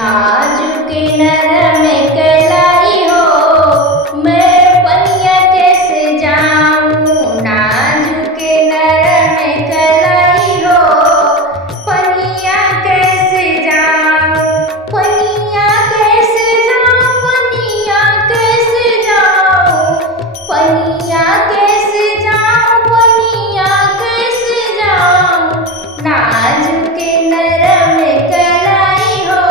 नाजुक नरम कलाई हो, मैं पनिया कैसे जाऊं। नाजुक नरम कलाई हो, पनिया कैसे जाऊं। पनिया कैसे जाऊं, पनिया कैसे जाऊं। पनिया कैसे जाऊं, पनिया कैसे जाऊं। नाजुक नरम कलाई हो,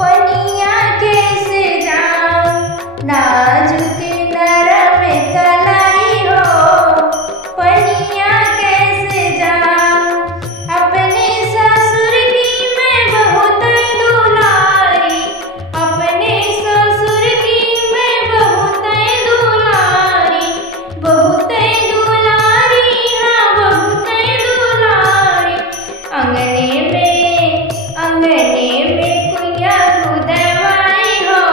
पनिया कैसे जाऊं। नाजुक नरम कलाई हो, पनिया कैसे जाऊं। अपने ससुर की मैं बहुत दुलारी, अपने ससुर की मैं बहुत दुलारी। बहुत दुलारी, हाँ बहुत दुलारी। अंगने में कुइया खुदवाई हो,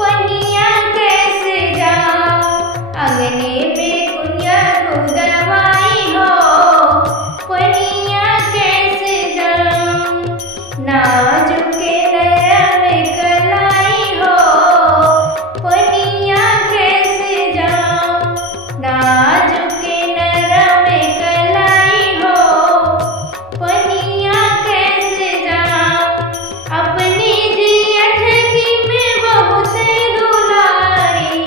पनिया कैसे जाऊं। अंगने में कुइया खुदवाई हो, पनिया कैसे जाऊं। नाजुक नरम कलाई हो, पनिया कैसे जाऊं। नाजुक नरम कलाई हो, पनिया कैसे जाऊं। अपनी जेठ की मैं बहुत दुलारी,